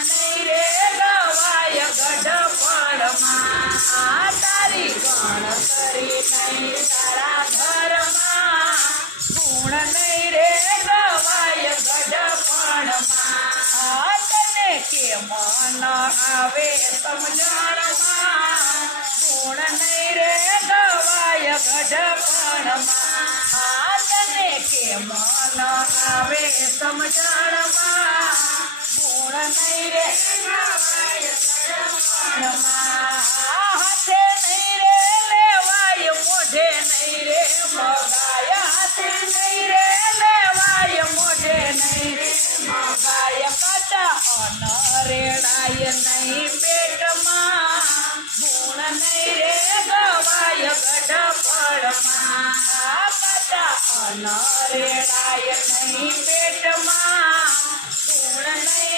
નહીં રે ગવાય ગઢપણમાં તારી ગણતરી નહીં તારા ઘરમાં ગુણ નહીં રે ગવાય ગઢપણમાં તને કેમ ન આવે સમજણમાં ગુણ નહીં રે ગવાય ગઢપણમાં તને કેમ ન આવે સમજણમાં ગુણ નહીં રે ગવાય ગઢપણમાં હાથે નહીં રે લેવાય મોઢે નહીં રે મગાય હાથે નહીં રે લેવાય મોઢે નહીં રે મગાય કાચા અન રેડાય નહીં